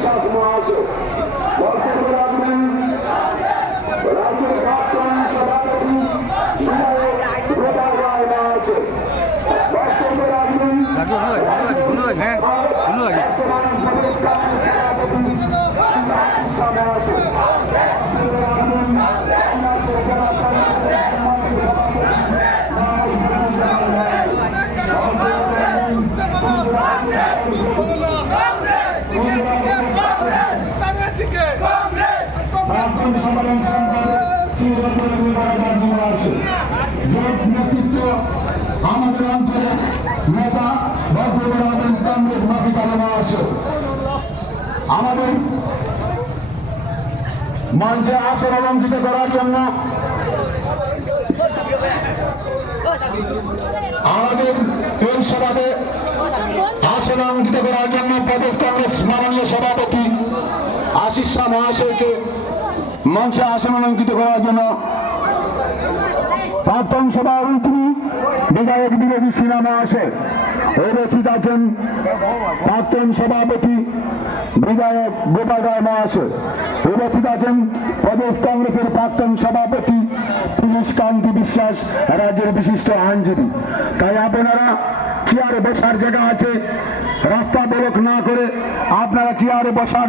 বিশ্বাস মহাশয় বক্তব্য রাখবেন রাজ্যের প্রাক্তন সভাপতি গোপাল রায় মহাশয়। বক্তব্য রাখবেন নেতৃত্ব আমাদের অঞ্চলের নেতা বর্তমান কংগ্রেস মাফিক আলম আছে। আমাদের মঞ্চে আসন অলঙ্কিত করার জন্য আমাদের এই সভাতে আসন অলঙ্কিত করার জন্য প্রদেশ কংগ্রেস মাননীয় সভাপতি আশিস শাহ মহাশয়কে মঞ্চে আসন অলঙ্কিত করার জন্য প্রাক্তন সভাপতি বিধায়ক বিরোধী সিনহা মহাশয় উপস্থিত আছেন। প্রাক্তন সভাপতি বিধায়ক গোপাল রায় মহাশয় উপস্থিত আছেন। প্রদেশ কংগ্রেসের প্রাক্তন সভাপতি পুলিশ কান্তি বিশ্বাস রাজ্যের বিশিষ্ট আইনজীবী। তাই আপনারা চেয়ারে বসার জায়গা আছে, রাস্তা ব্লক না করে আপনারা চেয়ারে বসার